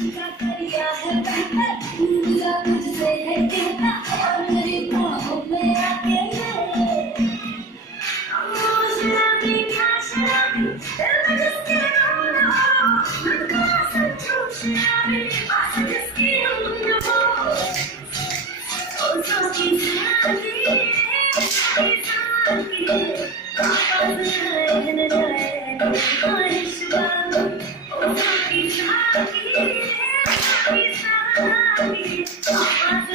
क्या करिया है बेहतर दुनिया मुझसे है कहता और मेरी बाहों में आके शराबी क्या शराबी दिल में जिसके नाम हो लड़का सच्चू शराबी पास जिसकी हम हो उसकी शादी पास रहने जाए ख्वाहिश बाबू उसकी शादी पास